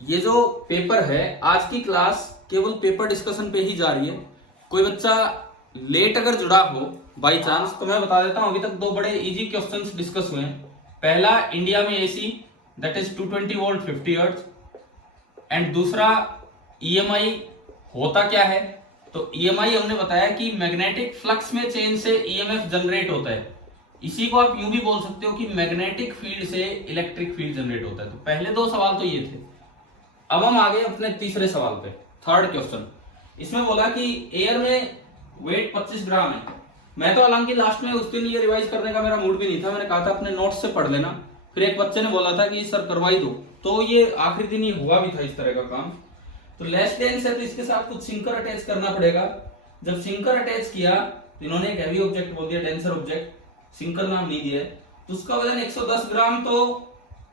ये जो पेपर है, आज की क्लास केवल पेपर डिस्कशन पे ही जा रही है। कोई बच्चा लेट अगर जुड़ा हो बाई चांस, तो मैं बता देता हूं अभी तक दो बड़े इजी क्वेश्चंस डिस्कस हुए हैं। पहला, इंडिया में AC that is 220 volt 50 hertz, and दूसरा ईएमआई होता क्या है। तो ईएमआई हमने बताया कि मैग्नेटिक फ्लक्स में चेंज से ईएमएफ जनरेट होता है। इसी को आप यूं भी बोल सकते हो कि मैग्नेटिक फील्ड से इलेक्ट्रिक फील्ड जनरेट होता है। तो पहले दो सवाल तो ये थे। अब हम आ गए अपने तीसरे सवाल पे, थर्ड क्वेश्चन। इसमें बोला कि एयर में वेट 25 ग्राम है। मैं तो हालांकि लास्ट में उस दिन ये रिवाइज करने का मेरा मूड भी नहीं था, मैंने कहा था अपने नोट्स से पढ़ लेना। फिर एक बच्चे ने बोला था कि सर करवाई दो, तो ये आखिरी दिन ही हुआ भी था इस तरह का काम। तो लेस डेंस है तो इसके साथ कुछ सिंकर अटैच करना पड़ेगा। जब सिंकर अटैच किया तो इन्होंने एक हैवी ऑब्जेक्ट बोल दिया, डेंसर ऑब्जेक्ट, सिंकर नाम नहीं दिया। तो उसका वजन 110 ग्राम तो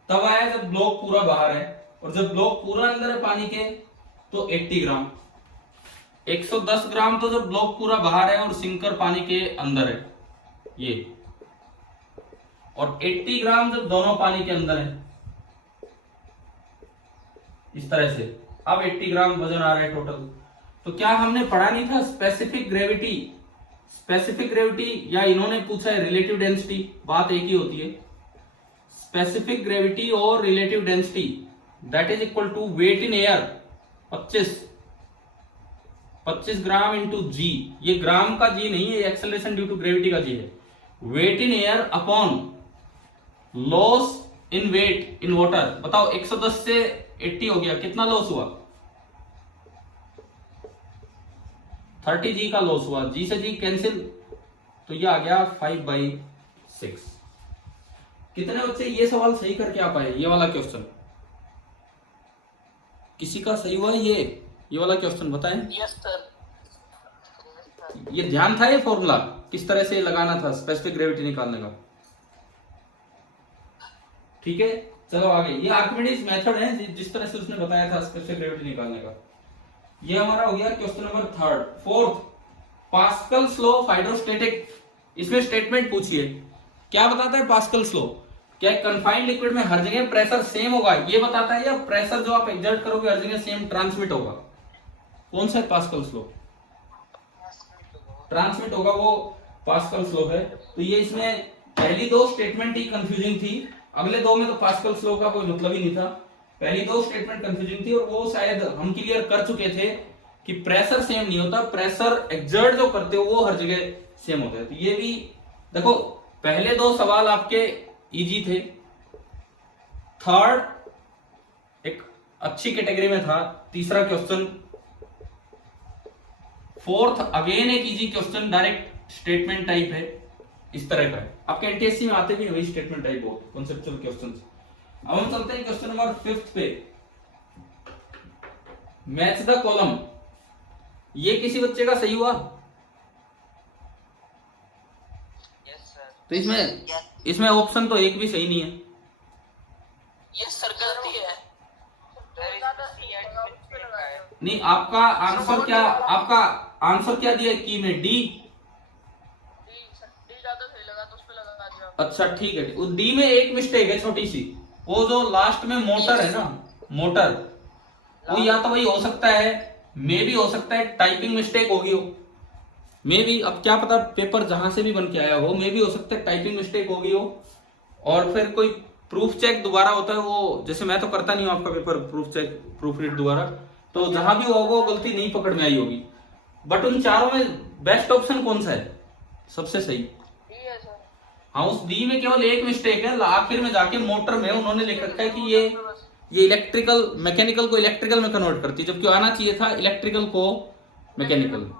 तब आया जब ब्लॉक पूरा बाहर है, और जब ब्लॉक पूरा अंदर है पानी के तो 80 ग्राम। 110 ग्राम तो जब ब्लॉक पूरा बाहर है और सिंकर पानी के अंदर है ये, और 80 ग्राम जब दोनों पानी के अंदर है इस तरह से। अब 80 ग्राम वजन आ रहा है टोटल। तो क्या हमने पढ़ा नहीं था स्पेसिफिक ग्रेविटी? स्पेसिफिक ग्रेविटी या इन्होंने पूछा है रिलेटिव डेंसिटी, बात एक ही होती है। स्पेसिफिक ग्रेविटी और relative density that is equal to weight in air 25 gram into g. ये ग्राम का जी नहीं है, एक्सेलरेशन ड्यू टू ग्रेविटी का जी है। Wait in air upon loss in wait in water. बताओ 110 से 80 हो गया, कितना लॉस हुआ? 30 जी का लॉस हुआ। जी से जी कैंसिल, तो ये आ गया 5/6। कितने बच्चे ये सवाल सही करके आ पाए? ये वाला क्वेश्चन किसी का सही हुआ? ये वाला क्वेश्चन बताएं। Yes sir. ये ध्यान था ये फॉर्मूला किस तरह से लगाना था स्पेसिफिक ग्रेविटी निकालने का? ठीक है, चलो आगे। ये आर्किमिडीज मेथड है जिस तरह से उसने बताया था स्पेसिफिक ग्रेविटी निकालने का। ये हमारा हो गया question number third. Fourth, Pascal's law of hydrostatic. इसमें स्टेटमेंट पूछिए, क्या बताता है पास्कल्स लॉ? क्या कंफाइंड लिक्विड में हर जगह प्रेशर सेम होगा ये बताता है, या प्रेशर जो आप एक्सर्ट करोगे हर जगह सेम ट्रांसमिट होगा? कौन सा है पास्कल्स लॉ? ट्रांसमिट होगा, वो पास्कल्स लॉ है। तो ये इसमें पहली दो स्टेटमेंट ही कंफ्यूजिंग थी, अगले दो में तो पास्कल्स लॉ का कोई मतलब ही नहीं था। पहली दो स्टेटमेंट कंफ्यूजिंग थी, और वो शायद हम क्लियर कर चुके थे कि प्रेशर सेम नहीं होता, प्रेशर एक्सर्ट जो करते हो वो हर जगह सेम होता है। तो ये भी देखो, पहले दो सवाल आपके इजी थे। थर्ड एक अच्छी कैटेगरी में था। तीसरा क्वेश्चन, फोर्थ अगेन एक easy question, direct statement type है, इस तरह का है। आपके एनटीएससी में आते भी वही स्टेटमेंट टाइप हो, कॉन्सेप्चुअल क्वेश्चंस। अब हम चलते हैं क्वेश्चन नंबर 5 पे, मैच द कॉलम। ये किसी बच्चे का सही हुआ? Yes sir. तो इसमें ऑप्शन तो एक भी सही नहीं है। यस सर, गलती है। नहीं, आपका आंसर क्या दिया की में? डी ज्यादा सही लगा तो उस पे लगा दिया। अच्छा ठीक है। उस डी में एक मिस्टेक है छोटी सी, वो जो लास्ट में मोटर है ना, मोटर, वो या तो वही हो सकता है, मे भी हो सकता है टाइपिंग मिस्टेक होगी हो, मे भी, अब क्या पता पेपर जहां से भी बन के आया हो, मे भी हो सकता है टाइपिंग मिस्टेक होगी हो। और फिर कोई प्रूफ चेक दोबारा होता है, वो जैसे मैं तो करता नहीं हूं आपका paper proof check, proof read दोबारा, तो जहां भी होगा वो गलती नहीं पकड़ में आई होगी। बट उन चारों में बेस्ट ऑप्शन कौन सा है सबसे सही? डी है सर। हाँ, उस डी में केवल एक मिस्टेक है, आखिर में जाके मोटर में उन्होंने लिख रखा है कि ये इलेक्ट्रिकल, मैकेनिकल को इलेक्ट्रिकल में कन्वर्ट करती है, जबकि आना चाहिए था इलेक्ट्रिकल को मैकेनिकल।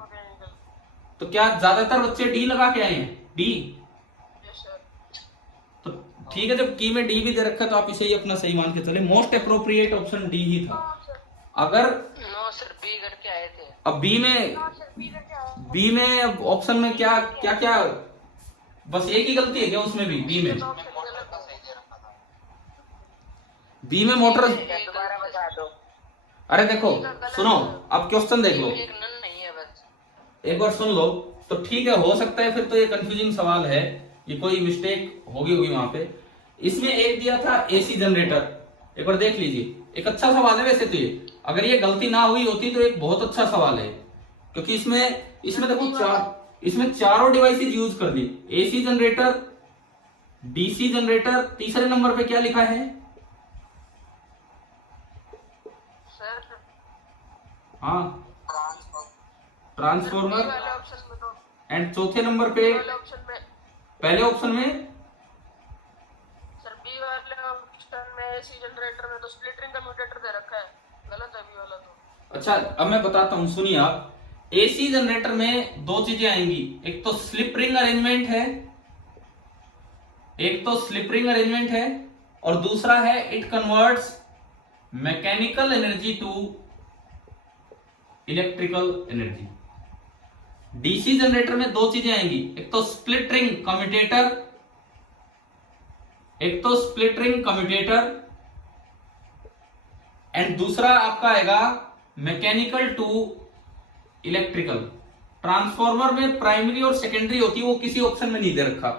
तो क्या ज्यादातर बच्चे डी लगा के आए हैं? डी? Yes sir. तो ठीक है, जब की में डी भी दे रखा है तो आप इसे ही अपना सही मान के चले। मोस्ट अप्रोप्रिएट ऑप्शन डी ही था। अगर नो सर, बी करके आए थे। अब बी में ऑप्शन में क्या क्या क्या, बस एक ही गलती है क्या उसमें भी? बी में मोटर, दोबारा बता दो। अरे देखो सुनो, अब क्वेश्चन देख लो, एक नन नहीं है बस। एक बार सुन लो तो ठीक है। हो सकता है फिर तो ये कंफ्यूजिंग सवाल है, ये कोई मिस्टेक होगी वहां पे। इसमें एक दिया था एसी जनरेटर, एक बार देख लीजिए, एक अच्छा सवाल है वैसे तो ये, अगर ये गलती ना हुई होती तो एक बहुत अच्छा सवाल है, क्योंकि इसमें देखो इसमें चारों डिवाइसेस यूज कर दी, एसी जनरेटर, डीसी जनरेटर, तीसरे नंबर पे क्या लिखा है? सर हाँ, ट्रांसफॉर्मर, बी वाले ऑप्शन में तो एंड चौथे नंबर पे वाले ऑप्शन में पहले ऑप्शन में सर बी वाले ऑप्शन में एसी जनरेटर में तो स्प्लिट रिंग कम्यूटेटर दे रखा है, गलत है बी वाला तो। अच्छा, अब मैं बताता हूं, सुनिए आप, एसी जनरेटर में दो चीजें आएंगी, एक तो स्लिप रिंग अरेंजमेंट है, एक तो स्लिप रिंग अरेंजमेंट है, और दूसरा है it converts mechanical energy to electrical energy. DC generator में दो चीजें आएंगी, एक तो स्प्लिट रिंग कम्यूटेटर, एक तो स्प्लिट रिंग कम्यूटेटर, एंड दूसरा आपका आएगा मैकेनिकल टू इलेक्ट्रिकल। ट्रांसफॉर्मर में प्राइमरी और सेकेंडरी होती है, वो किसी ऑप्शन में नहीं दे रखा,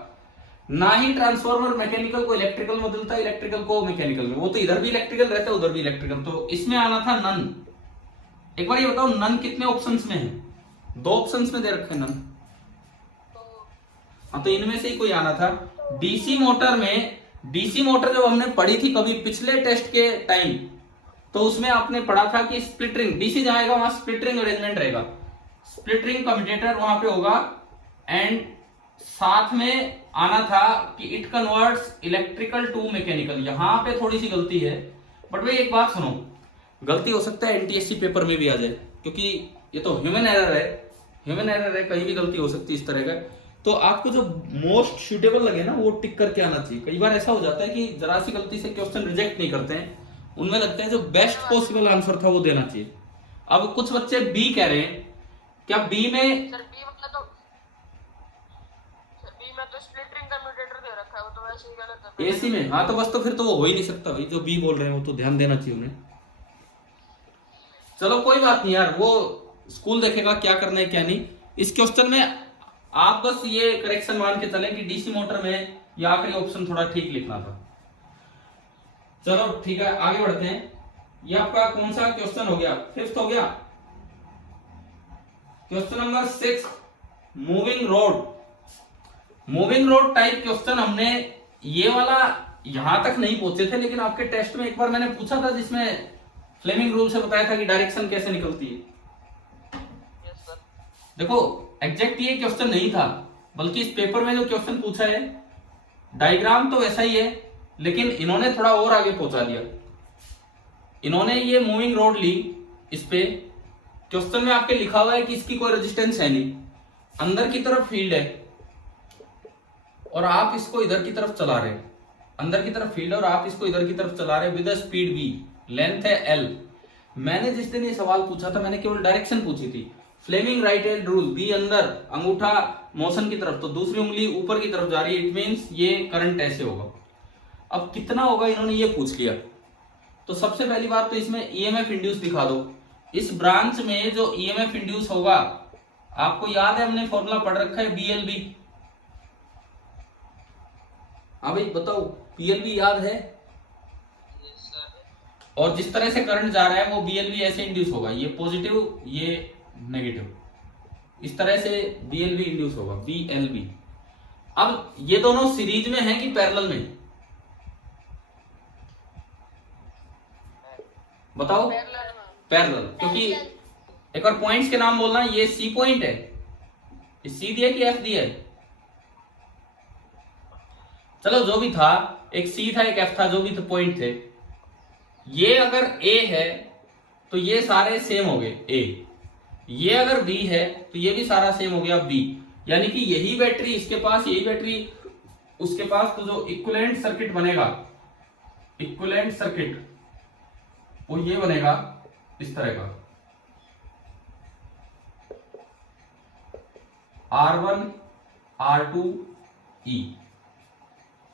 ना ही ट्रांसफॉर्मर मैकेनिकल को इलेक्ट्रिकल में बदलता है, इलेक्ट्रिकल को मैकेनिकल में, वो तो इधर भी इलेक्ट्रिकल रहता है उधर भी इलेक्ट्रिकल, तो इसमें आना था नन। एक बार ये बताओ नन कितने ऑप्शंस में है? दो ऑप्शंस में दे रखे नन, हाँ, तो इनमें से ही कोई आना था। डीसी मोटर में, डीसी मोटर जब हमने पढ़ी थी कभी पिछले टेस्ट के टाइम, तो उसमें आपने पढ़ा था कि स्प्लिट रिंग, डीसी जाएगा वहां स्प्लिट रिंग अरेंजमेंट रहेगा, स्प्लिट रिंग कम्यूटेटर वहां पे होगा, एंड साथ में आना था कि it converts electrical to mechanical. यहां पे थोड़ी सी गलती है, बट भाई एक बात सुनो, गलती हो सकता है एनटीएससी पेपर में भी आ जाए, क्योंकि ये तो ह्यूमन एरर है, ह्यूमन एरर है, कहीं भी गलती हो सकती है इस तरह का। तो आपको जो मोस्ट सुटेबल लगे ना वो टिक करके आना चाहिए। कई बार ऐसा हो जाता है कि जरा सी गलती से क्वेश्चन रिजेक्ट नहीं करते हैं, उनमें लगता है जो बेस्ट पॉसिबल आंसर था वो देना चाहिए। अब कुछ बच्चे बी कह रहे हैं, क्या बी में, सर बी वाला तो सर बी में तो स्प्लिट रिंग कम्यूटेटर दे रखा है, वो तो वैसे ही गलत है। एसी में, हाँ, तो बस तो फिर तो वो हो ही नहीं सकता भाई, जो बी बोल रहे हैं वो तो ध्यान देना चाहिए उन्हें। चलो कोई बात नहीं यार, वो स्कूल देखेगा क्या करना है क्या नहीं। इस क्वेश्चन में आप बस ये करेक्शन मान के चलें कि डीसी मोटर में ये आखिरी ऑप्शन थोड़ा ठीक लिखना था। चलो ठीक है, आगे बढ़ते हैं। ये आपका कौन सा क्वेश्चन हो गया? फिफ्थ हो गया। Question number 6, moving road. Moving road type question हमने ये वाला यहां तक नहीं पहुंचे थे, लेकिन आपके टेस्ट में एक बार मैंने पूछा था जिसमें फ्लेमिंग रूल से बताया था कि डायरेक्शन कैसे निकलती है। Yes sir. देखो एग्जैक्ट ये क्वेश्चन नहीं था, बल्कि इस पेपर में जो क्वेश्चन पूछा है डायग्राम तो वैसा ही है, लेकिन इन्होंने थोड़ा और आगे पहुंचा दिया। इन्होंने ये मूविंग रोड ली, इस पे क्वेश्चन में आपके लिखा हुआ है कि इसकी कोई रेजिस्टेंस है नहीं, अंदर की तरफ फील्ड है और आप इसको इधर की तरफ चला रहे हैं, अंदर की तरफ फील्ड है और आप इसको इधर की तरफ चला रहे हैं विद स्पीड v, लेंथ है l। मैंने जिस दिन ये सवाल पूछा था मैंने केवल डायरेक्शन पूछी थी, Fleming right hand rule, B अंदर, अंगूठा मोशन की तरफ, तो दूसरी उंगली ऊपर की तरफ जा रही है, इट मींस ये करंट ऐसे होगा। अब कितना होगा इन्होंने ये पूछ लिया, तो सबसे पहली बात तो इसमें ईएमएफ इंड्यूस दिखा दो। इस ब्रांच में जो ईएमएफ इंड्यूस होगा, आपको याद है हमने फॉर्मूला पढ़ रखा है बीएलबी। हाँ भाई बताओ, बीएलबी याद है? Yes sir. और जिस तरह से करंट जा रहा है वो बीएलबी ऐसे इंड्यूस होगा, ये पॉजिटिव ये नेगेटिव, इस तरह से बीएलबी इंड्यूस होगा, बीएलबी। अब ये दोनों सीरीज में है कि पैरेलल में? बताओ। पैरेलल, क्योंकि एक बार पॉइंट्स के नाम बोलना, ये सी पॉइंट है, सी दिया कि एफ दिया है? चलो जो भी था, एक सी था एक एफ था, जो भी तो पॉइंट थे। ये अगर ए है तो ये सारे सेम हो गए ए, ये अगर बी है तो ये भी सारा सेम हो गया बी, यानी कि यही बैटरी इसके पास, यही बैटरी उसके पास, तो जो इक्विवेलेंट सर्किट बनेगा, इक्विवेलेंट सर्किट वो ये बनेगा इस तरह का, R1 R2 E।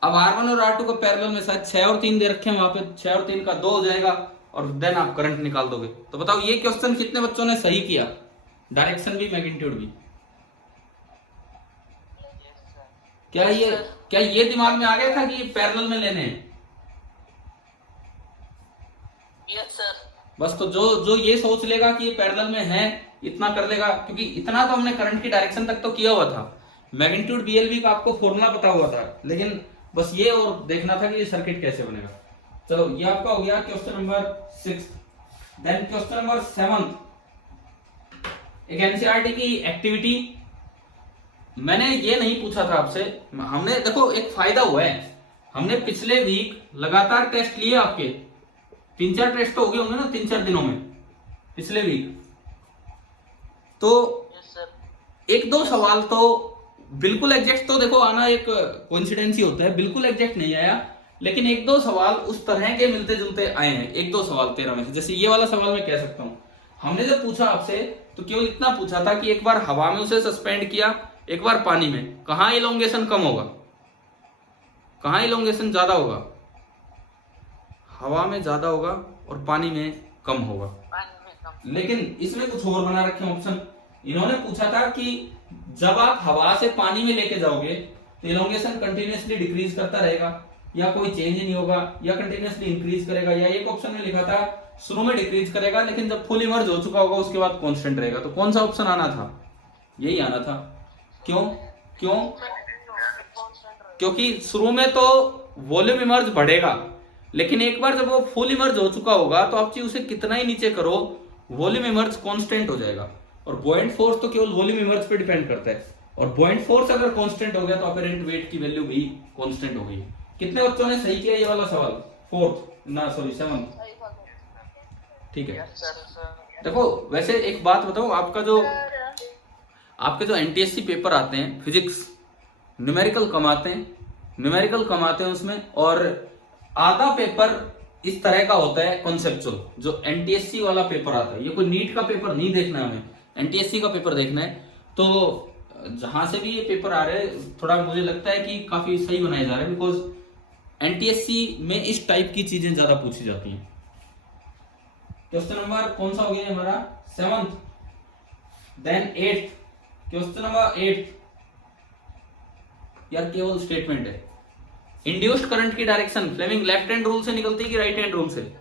अब R1 और R2 को पैरेलल में शायद 6 और 3 दे रखे हैं, वहां पे 6 और 3 का 2 हो जाएगा और देन आप करंट निकाल दोगे। तो बताओ ये क्वेश्चन कितने बच्चों ने सही किया? डायरेक्शन भी मैग्नीट्यूड भी। क्या ये दिमाग में आ गया था कि ये पैरेलल में लेने हैं? Yes sir. बस तो जो जो ये सोच लेगा कि ये पैरेलल में है इतना कर लेगा, क्योंकि इतना तो हमने करंट की डायरेक्शन तक तो किया हुआ था, मैग्नीट्यूड बीएलवी का आपको फॉर्मूला पता हुआ था, लेकिन बस ये और देखना था कि ये सर्किट कैसे बनेगा। चलो ये आपका हो गया question number 6। Then question number 7, एक एनसीईआरटी की एक्टिविटी। मैंने ये नहीं पूछा था आपसे, हमने देखो एक फायदा हुआ है, हमने पिछले वीक लगातार टेस्ट लिए आपके, 3-4 टेस्ट तो हो गए होंगे ना 3-4 दिनों में पिछले वीक। तो यस सर। 1-2 सवाल तो बिल्कुल एग्जैक्ट तो देखो आना एक कोइंसिडेंस ही होता है, बिल्कुल एग्जैक्ट नहीं आया, लेकिन 1-2 सवाल उस तरह के मिलते जुलते आए हैं। 1-2 सवाल 13 में से, जैसे ये वाला सवाल मैं कह सकता हूं, हमने जब पूछा आपसे तो केवल इतना पूछा था कि एक बार हवा में उसे सस्पेंड किया, एक बार पानी में, कहां इलोंगेशन कम होगा, कहां इलोंगेशन ज्यादा होगा? हवा में ज्यादा होगा और पानी में कम होगा। पानी में कम। लेकिन इसमें कुछ और बना रखे ऑप्शन। इन्होंने पूछा था कि जब आप हवा से पानी में लेके जाओगे तो इलोंगेशन कंटिन्यूअसली डिक्रीज करता रहेगा या कोई चेंज नहीं होगा या कंटिन्यूअसली इंक्रीज करेगा, या एक ऑप्शन में लिखा था शुरू में डिक्रीज करेगा लेकिन जब फुल इमर्ज हो चुका होगा उसके बाद कांस्टेंट रहेगा। तो कौन सा ऑप्शन आना था? यही आना था। क्यों? क्यों? क्योंकि शुरू में तो वॉल्यूम इमर्ज बढ़ेगा, लेकिन एक बार जब वो फुल इमर्ज हो चुका होगा तो आप उसे कितना ही नीचे करो वॉल्यूम इमर्ज कांस्टेंट हो जाएगा। और बॉयंट फोर्स तो केवल वॉल्यूम इमर्ज पे डिपेंड करता है, और बॉयंट फोर्स अगर कांस्टेंट हो गया तो अपरेंट वेट की वैल्यू भी कांस्टेंट हो गई। कितने बच्चों ने सही किया ये वाला सवाल? 7th। ठीक है। Yes sir. देखो वैसे एक बात बताओ, आपके जो एनटीएससी पेपर आते हैं फिजिक्स, न्यूमेरिकल कम आते हैं उसमें, और आधा पेपर इस तरह का होता है कॉन्सेप्चुअल, जो एनटीएससी वाला पेपर आता है। ये कोई नीट का पेपर नहीं देखना है हमें, एनटीएससी का पेपर देखना है। तो जहां से भी ये पेपर आ रहे हैं थोड़ा मुझे लगता है कि काफी सही बनाए जा रहे हैं, बिकॉज एनटीएससी में इस टाइप की चीजें ज्यादा पूछी जाती हैं। क्वेश्चन नंबर कौन सा हो गया हमारा? 7th। Then 8th, question number 8 यार केवल स्टेटमेंट है। इंड्यूस्ड करंट की direction Fleming left hand rule से निकलती है कि राइट हैंड रूल से?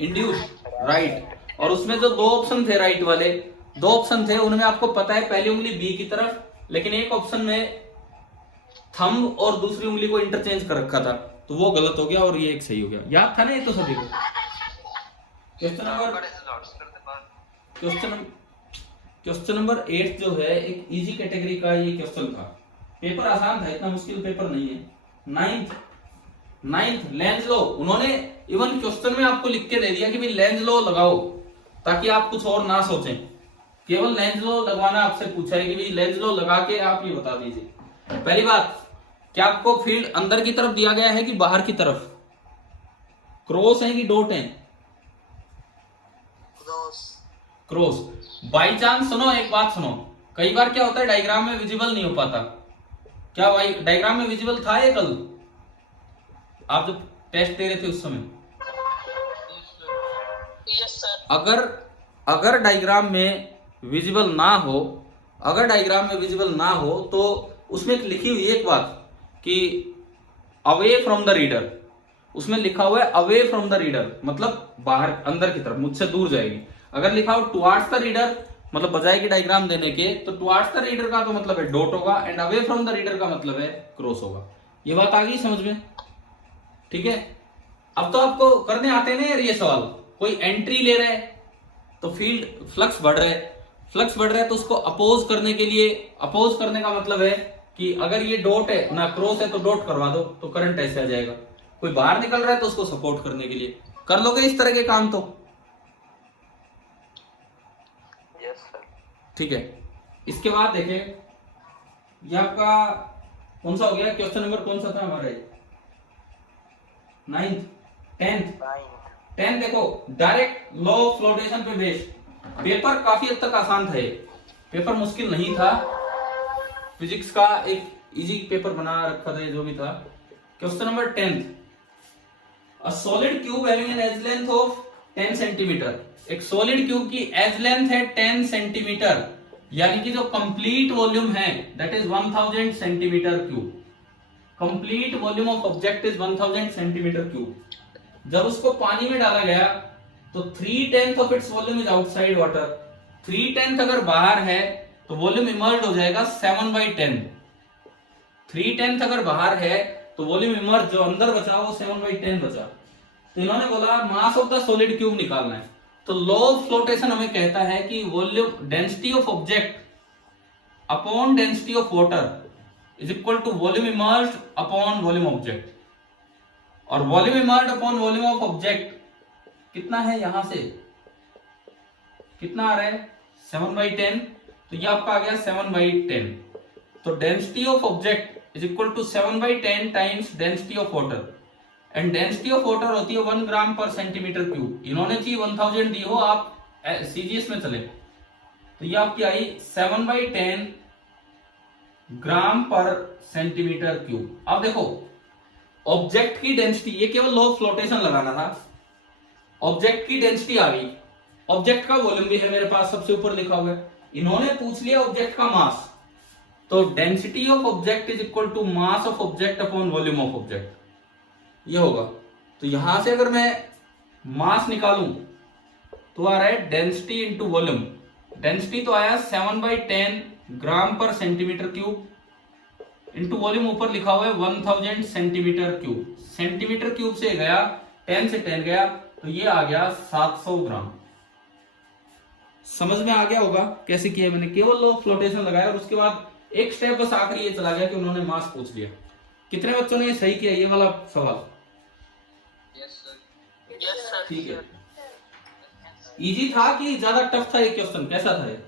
Induced right. और उसमें जो 2 ऑप्शन थे राइट वाले, 2 ऑप्शन थे, उनमें आपको पता है पहली उंगली बी की तरफ, लेकिन एक ऑप्शन में थंब और दूसरी उंगली को इंटरचेंज कर रखा था, तो वो गलत हो गया और ये एक सही हो गया। याद था ना ये तो सभी को? क्वेश्चन नंबर 8 जो है एक इजी कैटेगरी का ये क्वेश्चन था, पेपर आसान था, इतना मुश्किल पेपर नहीं है। 9th लेंज लॉ, उन्होंने इवन क्वेश्चन में आपको लिख के दे दिया कि भाई लेंज लॉ लगाओ, ताकि आप कुछ और ना सोचें, केवल लेंज लॉ लगवाना आपसे पूछा है कि भाई लेंज लॉ लगा के आप ये बता दीजिए। पहली बात, क्या आपको फील्ड अंदर की तरफ दिया गया है कि बाहर की तरफ? क्रॉस है कि डॉट है? क्रॉस। बाई चांस सुनो, एक बात सुनो, कई बार क्या होता है डायग्राम में विजिबल नहीं हो पाता। क्या भाई डायग्राम में विजिबल था ये कल आप जब टेस्ट दे रहे थे उस समय? Yes sir. अगर डायग्राम में विजिबल ना हो तो उसमें लिखी हुई है एक बात कि अवे फ्रॉम द रीडर, उसमें लिखा हुआ है अवे फ्रॉम द रीडर, मतलब बाहर अंदर की तरफ, मुझसे दूर जाएगी। अगर लिखा हो टुवार्ड्स द रीडर, मतलब बजाय की डायग्राम देने के, तो टुवार्ड्स द रीडर का तो मतलब है डॉट होगा, and away from the reader का मतलब है क्रॉस होगा। ये बात आ गई समझ में? ठीक है। अब तो आपको करने आते हैं ये सवाल, कोई एंट्री ले रहा है तो फील्ड फ्लक्स बढ़ रहा है तो उसको अपोज करने के लिए, अपोज करने का मतलब है कि अगर ये डॉट है ना क्रॉस है तो डॉट करवा दो तो करंट ऐसे आ जाएगा। कोई बाहर निकल रहा है तो उसको सपोर्ट करने के लिए कर लोगे इस तरह के काम तो? Yes sir. ठीक है। इसके बाद देखें, ये आपका कौन सा हो गया? क्वेश्चन नंबर कौन सा था हमारा? 9th। 10th देखो, डायरेक्ट लॉ ऑफ फ्लोटेशन पे बेस्ड पेपर काफी हद तक आसान था, ये पेपर मुश्किल नहीं था, फिजिक्स का एक इजी पेपर बना रखा था ये जो भी था। Question number 10th, a solid cube having an edge length of 10 centimetre, एक सॉलिड क्यूब की एज लेंथ है 10 सेंटीमीटर, यानी कि जो कंप्लीट वॉल्यूम है that is 1000 centimetre cube, complete volume of object is 1000 centimetre cube. जब उसको पानी में डाला गया तो 3/10 of its volume is outside water. 3/10 अगर बाहर है तो वॉल्यूम इमर्ज हो जाएगा 7/10। 3/10 अगर बाहर है तो वॉल्यूम इमर्ज जो अंदर बचा वो 7/10 बचा। तो इन्होंने बोला mass of the solid cube निकालना है। तो लॉ ऑफ फ्लोटेशन हमें कहता है कि volume density of object upon density of water is equal to volume emerged upon volume object. और volume emerged upon volume of object कितना है, यहां से कितना आ रहा है 7/10, तो ये आपका आ गया 7/10। तो density of object is equal to 7/10 times density of water. And density of water होती है 1 ग्राम पर सेंटीमीटर क्यूब। इन्होंने चाहिए 1000 दी हो, आप सीजीएस में चले तो ये आपकी आई 7/10 ग्राम पर सेंटीमीटर क्यूब। अब देखो ऑब्जेक्ट की डेंसिटी, ये केवल लॉ ऑफ फ्लोटेशन लगाना था। ऑब्जेक्ट की डेंसिटी आ गई, ऑब्जेक्ट का वॉल्यूम भी है मेरे पास, सबसे ऊपर लिखा हुआ है। इन्होंने पूछ लिया ऑब्जेक्ट का मास, तो density of object is equal to mass of object upon volume of object, ये होगा। तो यहां से अगर मैं मास निकालूं तो आ रहा है डेंसिटी इंटू वॉल्यूम। डेंसिटी तो आया 7/10 ग्राम पर सेंटीमीटर क्यूब इंटू वॉल्यूम ऊपर लिखा हुआ है 1000 सेंटीमीटर क्यूब। सेंटीमीटर क्यूब से गया 10 से 10 गया तो ये आ गया 700 ग्राम। समझ में आ गया होगा कैसे किया मैंने, केवल लो फ्लोटेशन लगाया और उसके बाद एक स्टेप बस आखिरी ये चला गया कि उन्होंने मास पूछ लिया। कितने बच्चों ने सही किया ये वाला सवाल? Yes sir. ठीक है, इजी था कि ज्यादा टफ था ये क्वेश्चन, कैसा था ये?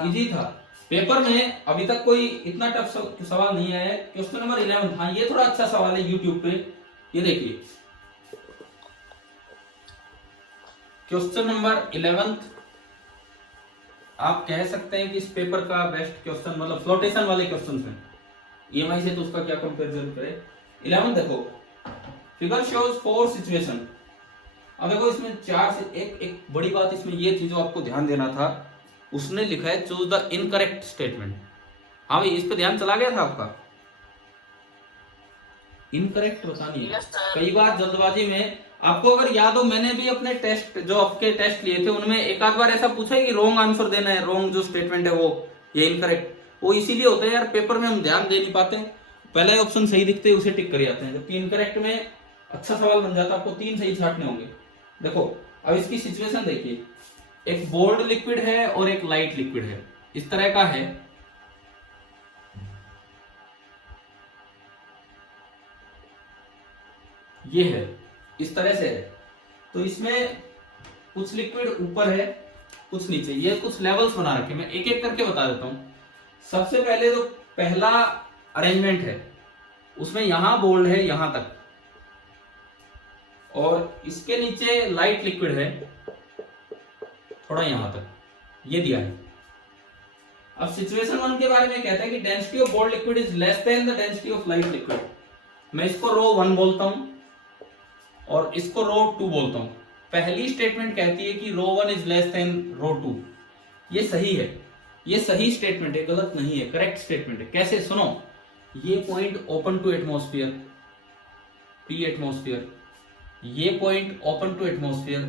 इजी था। पेपर में अभी तक कोई इतना टफ सवाल नहीं आया है। क्वेश्चन नंबर 11, हाँ ये थोड़ा अच्छा सवाल है यूट्यूब पे, ये देखिए क्वेश्चन नंबर 11 आप कह सकते हैं कि इस पेपर का बेस्ट क्वेश्चन, मतलब फ्लोटेशन वाले क्वेश्चन में। ईएमआई से तो उसका क्या कंपैरिजन करें। 11 देखो, फिगर शोज 4 सिचुएशन। अब देखो इसमें 4 से एक बड़ी बात इसमें ये थी जो आपको ध्यान देना था, उसने लिखा है चूज द इनकरेक्ट स्टेटमेंट। हाँ भाई इस पे ध्यान चला गया था आपका? इनकरेक्ट बतानी है। कई बार जल्दबाजी में आपको अगर याद हो, मैंने भी अपने टेस्ट जो आपके टेस्ट लिए थे उनमें एक आध बार ऐसा पूछा है कि रॉन्ग आंसर देना है, रॉन्ग जो स्टेटमेंट है वो ये इनकरेक्ट, वो इसीलिए होता है यार पेपर में हम ध्यान दे नहीं पाते, पहले ऑप्शन सही दिखते हैं उसे टिक कर जाते हैं, जबकि इनकरेक्ट में अच्छा सवाल बन जाता है। आपको 3 सही छाटने होंगे। देखो अब इसकी सिचुएशन देखिए, एक बोल्ड लिक्विड है और एक लाइट लिक्विड है, इस तरह का है। ये है इस तरह से है, तो इसमें कुछ लिक्विड ऊपर है कुछ नीचे, ये कुछ लेवल्स बना रखे। मैं एक एक करके बता देता हूं। सबसे पहले जो पहला अरेंजमेंट है उसमें यहां बोल्ड है यहां तक, और इसके नीचे लाइट लिक्विड है थोड़ा यहां तक, ये दिया है। अब सिचुएशन 1 के बारे में कहता है कि density of bold liquid is less than the density of light liquid. मैं इसको रो 1 बोलता हूं और इसको रो 2 बोलता हूं। पहली स्टेटमेंट कहती है कि रो 1 इज लेस देन रो 2। ये सही है, ये सही स्टेटमेंट है, गलत नहीं है, करेक्ट स्टेटमेंट है। कैसे सुनो, ये point open to atmosphere P atmosphere, ये point open to atmosphere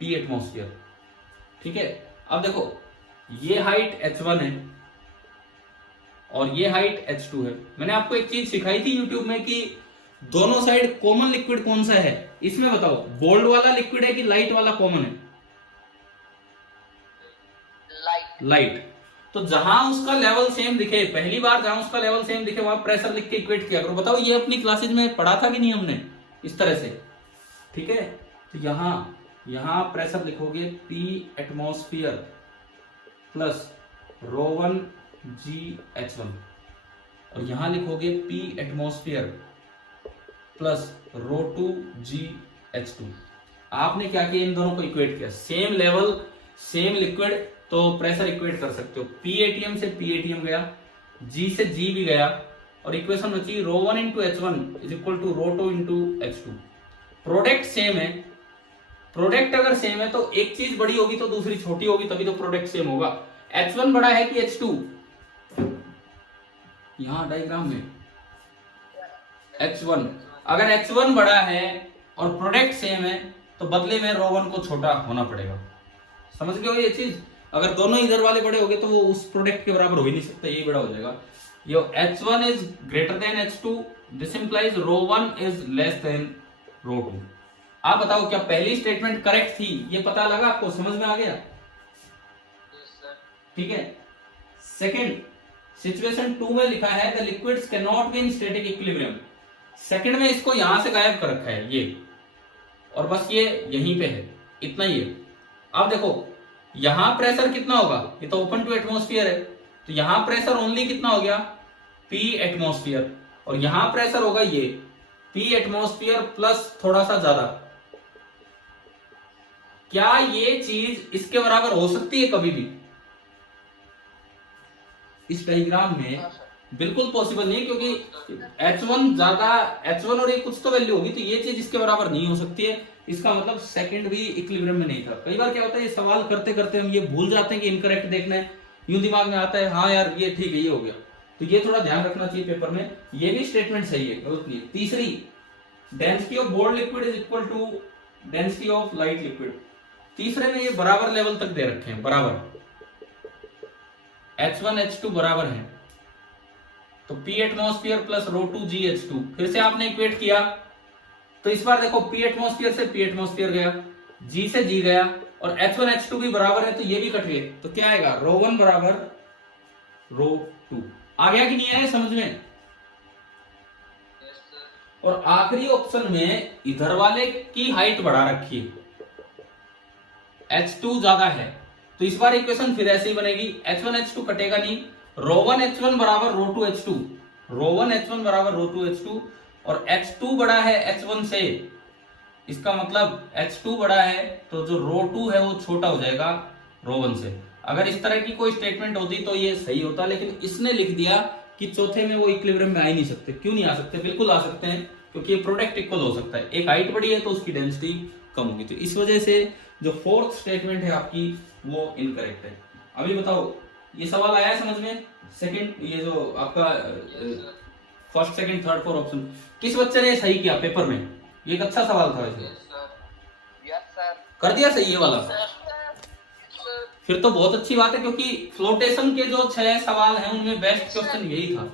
P atmosphere, ठीक है। अब देखो ये हाइट h1 है और ये हाइट h2 है। मैंने आपको एक चीज सिखाई थी यूट्यूब में कि दोनों साइड कॉमन लिक्विड कौन सा है, इसमें बताओ बोल्ड वाला लिक्विड है कि लाइट वाला कॉमन है? लाइट। तो जहां उसका लेवल सेम दिखे, पहली बार जहां उसका लेवल सेम दिखे वहां प्रेशर लिख के इक्वेट किया करो। बताओ ये अपनी क्लासेज में पढ़ा था कि नहीं हमने इस तरह से, ठीक है। तो यहां प्रेशर लिखोगे P एटमॉस्फेयर प्लस ρ1 GH1, और यहां लिखोगे P एटमॉस्फेयर प्लस ρ2 GH2। आपने क्या किया, इन दोनों को इक्वेट किया, सेम लेवल सेम लिक्विड, तो प्रेशर इक्वेट कर सकते हो। P ATM से P ATM गया, G से G भी गया, और इक्वेशन बची ρ1 into H1 is equal to ρ2 into H2। Product same है, प्रोडक्ट अगर सेम है तो एक चीज बड़ी होगी तो दूसरी छोटी होगी, तभी तो प्रोडक्ट सेम होगा। H1 बड़ा है कि H2? यहां डायग्राम में H1 अगर H1 बड़ा है और प्रोडक्ट सेम है तो बदले में ρ1 को छोटा होना पड़ेगा। समझ गए हो ये चीज? अगर दोनों इधर वाले बड़े हो गए तो वो उस प्रोडक्ट के बराबर हो ही नहीं सकता, यही बड़ा हो जाएगा। यो H1 is greater than H2, this implies ρ1 is less than ρ2। आप बताओ क्या पहली स्टेटमेंट करेक्ट थी? ये पता लगा आपको, समझ में आ गया? Yes, sir. ठीक है। सेकंड, सिचुएशन 2 में लिखा है the liquids can not be in static equilibrium. Second में इसको यहां से गायब कर रखा है ये, और बस ये यहीं पे है, इतना ही है। अब देखो यहां प्रेशर कितना होगा, ये तो ओपन टू एटमॉस्फेयर है, तो यहां प्रेशर ओनली कितना हो गया, P एटमॉस्फेयर, और यहां प्रेशर होगा ये P एटमॉस्फेयर प्लस थोड़ा सा ज्यादा। क्या ये चीज इसके बराबर हो सकती है कभी भी? इस डायग्राम में बिल्कुल पॉसिबल नहीं, क्योंकि H1 ज्यादा, H1 और ये कुछ तो वैल्यू होगी, तो ये चीज इसके बराबर नहीं हो सकती है। इसका मतलब सेकंड भी इक्विलिब्रियम में नहीं था। कई बार क्या होता है, ये सवाल करते करते हम ये भूल जाते हैं कि इनकरेक्ट देखना है, यूं दिमाग में आता है हाँ यार ये ठीक है, ये हो गया। तो ये थोड़ा ध्यान रखना चाहिए पेपर में, ये भी स्टेटमेंट सही है, गलत नहीं है। तीसरी, density of bold liquid is equal to density of light liquid. तीसरे में ये बराबर लेवल तक दे रखे हैं, बराबर H1 H2 बराबर है, तो P atmosphere plus ρ2 G H2। फिर से आपने इक्वेट किया, तो इस बार देखो P एटमॉस्फेयर से P एटमॉस्फेयर गया, G से G गया, और H1 H2 भी बराबर है, तो ये भी कट गए, तो क्या आएगा, ρ1 बराबर ρ2। आ गया कि नहीं आया समझ में? Yes, sir. और आखिरी ऑप्शन में इधर वाले की हाइट बढ़ा रखी है, H2 ज्यादा है, तो इस बार इक्वेशन फिर ऐसे ही बनेगी, H1 H2 कटेगा नहीं, ρ1 H1 बराबर ρ2 H2, ρ1 H1 बराबर ρ2 H2, और H2 बड़ा है H1 से, इसका मतलब H2 बड़ा है तो जो ρ2 है वो छोटा हो जाएगा ρ1 से। अगर इस तरह की कोई स्टेटमेंट होती तो ये सही होता, लेकिन इसने लिख दिया कि चौथे में वो इक्विलिब्रियम में आ ही नहीं सकते। क्यों नहीं आ सकते? बिल्कुल आ सकते हैं, क्योंकि ये प्रोडक्ट इक्वल हो सकता है। एक हाइट बड़ी है तो उसकी डेंसिटी कम होगी, तो इस वजह से जो फोर्थ स्टेटमेंट है आपकी वो इनकरेक्ट है। अभी बताओ ये सवाल आया समझ में? सेकंड, ये जो आपका first second third fourth option किस बच्चे ने सही किया पेपर में? ये एक अच्छा सवाल था वैसे। Yes, sir. Yes, sir. कर दिया सही ये वाला? सर फिर तो बहुत अच्छी बात है, क्योंकि फ्लोटेशन के जो 6 सवाल हैं उनमें बेस्ट क्वेश्चन यही था।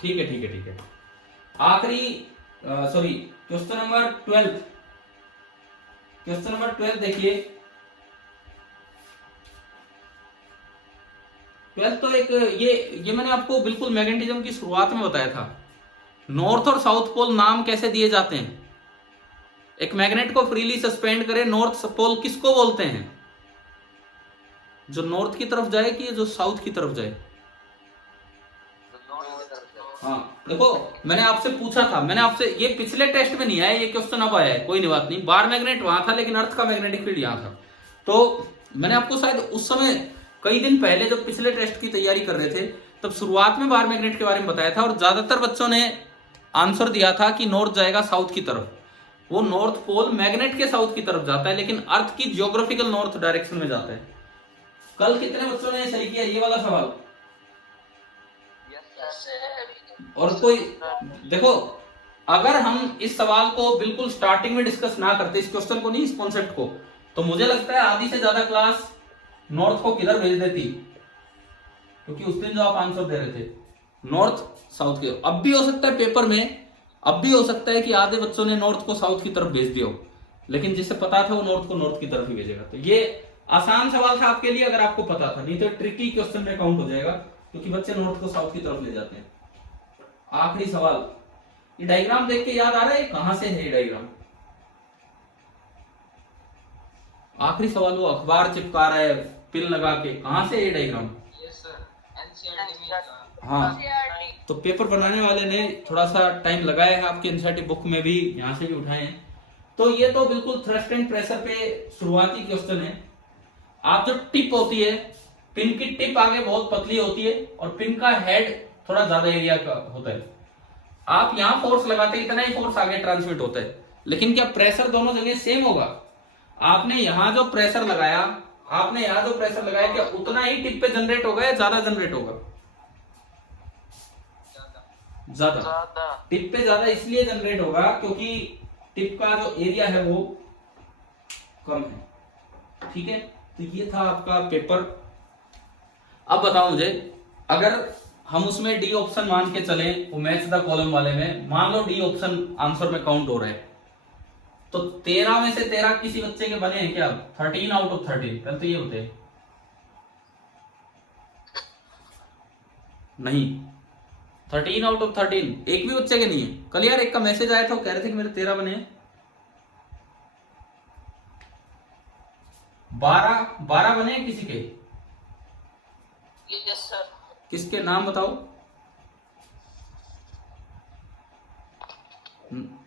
ठीक है ठीक है ठीक है। आखिरी sorry, question number 12, question number 12 देखिए। 12 तो एक ये मैंने आपको बिल्कुल मैग्नेटिज्म की शुरुआत में बताया था। नॉर्थ और साउथ पोल नाम कैसे दिए जाते हैं? एक मैग्नेट को फ्रीली सस्पेंड करे, नॉर्थ पोल किसको बोलते हैं? जो नॉर्थ की तरफ जाए कि जो साउथ की तरफ जाए? हाँ देखो, मैंने आपसे पूछा था, मैंने आपसे, ये पिछले टेस्ट में नहीं आया, ये क्वेश्चन अब आया है, कोई नहीं बात नहीं। बार मैग्नेट वहां था लेकिन अर्थ का मैग्नेटिक फील्ड यहाँ था। तो मैंने आपको शायद उस समय कई दिन पहले जब पिछले टेस्ट की तैयारी कर रहे थे तब शुरुआत में बार मैग्नेट के बारे में बताया था, और ज्यादातर बच्चों ने आंसर दिया था कि नॉर्थ जाएगा साउथ की तरफ। वो नॉर्थ पोल मैग्नेट के साउथ की तरफ जाता है, लेकिन अर्थ की जियोग्राफिकल नॉर्थ डायरेक्शन में जाता है। कल कितने बच्चों ने सही किया ये वाला सवाल? और कोई देखो, अगर हम इस सवाल को बिल्कुल स्टार्टिंग में डिस्कस ना करते, इस क्वेश्चन को नहीं, इस कॉन्सेप्ट को, तो मुझे लगता है आधी से ज्यादा क्लास नॉर्थ को किधर भेज देती, क्योंकि उस दिन जो आप आंसर दे रहे थे नॉर्थ साउथ के। अब भी हो सकता है पेपर में, अब भी हो सकता है कि आधे बच्चों ने नॉर्थ को साउथ की तरफ भेज दिया हो, लेकिन जिसे पता था वो नॉर्थ को नॉर्थ की तरफ ही भेजेगा। तो ये आसान सवाल था आपके लिए अगर आपको पता था, नहीं तो ट्रिकी क्वेश्चन में काउंट हो जाएगा, क्योंकि बच्चे नॉर्थ को साउथ की तरफ ले जाते हैं। आखिरी सवाल, ये डायग्राम देख के याद आ रहा है कहां से है ये डायग्राम? आखिरी सवाल, वो अखबार चिपका रहा है पिन लगा के, कहां से है ये डायग्राम? Yes, sir. NCERT में हाँ, तो पेपर बनाने वाले ने थोड़ा सा टाइम लगाया है, आपके एनसीईआरटी बुक में भी यहाँ से भी उठाए हैं। तो ये तो बिल्कुल थ्रस्ट एंड प्रेशर पे शुरुआती क्वेश्चन है। आप जो टिप होती है, पिन की टिप आगे बहुत पतली होती है और पिन का हेड थोड़ा ज्यादा एरिया का होता है। आप यहाँ फोर्स लगाते हैं, इतना ही फोर्स आगे ट्रांसमिट होता है, लेकिन क्या प्रेशर दोनों जगह सेम होगा? आपने यहाँ जो प्रेशर लगाया, आपने यहाँ जो प्रेशर लगाया, क्या उतना ही टिप पे जनरेट होगा या ज्यादा जनरेट होगा? ज्यादा। ज्यादा। टिप पे ज्यादा इसलिए जनरेट होगा क्योंकि टिप का जो एरिया है वो कम है। ठीक है, तो ये था आपका पेपर। अब बताओ मुझे, अगर हम उसमें डी ऑप्शन मान के चले, वो मैच द कॉलम वाले में मान लो डी ऑप्शन आंसर में काउंट हो रहा है, तो 13 में से 13 किसी बच्चे के बने हैं क्या? 13 आउट ऑफ 13? पहले तो ये बताइए। नहीं, 13 आउट ऑफ 13 एक भी बच्चे के नहीं है। कल यार एक का मैसेज आया था, वो कह रहे थे कि मेरे 13 बने हैं। 12 बने हैं किसी के? Yes sir. किसके नाम बताओ?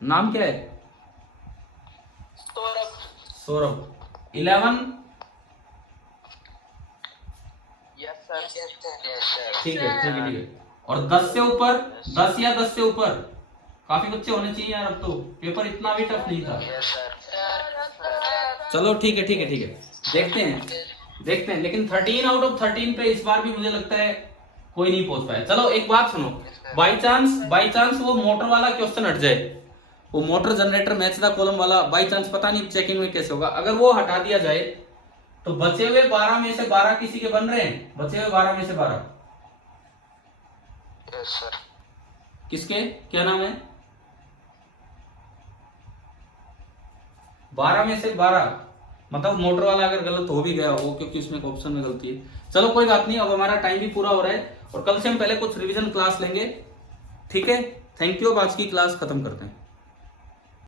नाम क्या है? Saurabh. 11? Yes sir. Yes sir. ठीक है ठीक है ठीक है। और 10 से ऊपर? 10 या 10 से ऊपर? काफी बच्चे होने चाहिए यार, अब तो पेपर इतना भी टफ नहीं था। Yes sir. चलो ठीक है ठीक है ठीक है, देखते हैं। लेकिन 13 आउट ऑफ 13 पे इस बार भी मुझे लगता है कोई नहीं पहुंच पाया। चलो एक बात सुनो, बाई चांस वो मोटर वाला क्वेश्चन हट जाए, वो motor generator match the column वाला, बाई चांस पता नहीं चेकिंग में कैसे होगा, अगर वो हटा दिया जाए तो बचे हुए 12 में से 12 किसी के बन रहे हैं? बचे हुए 12 में से 12 यस सर। किसके? क्या नाम है? 12 में से 12 मतलब मोटर वाला अगर गलत हो भी गया हो क्योंकि उसमें एक ऑप्शन में गलती है। चलो कोई बात नहीं, अब हमारा टाइम भी पूरा हो रहा है और कल से हम पहले कुछ रिवीजन क्लास लेंगे। ठीक है, थैंक यू। अब आज की क्लास खत्म करते हैं।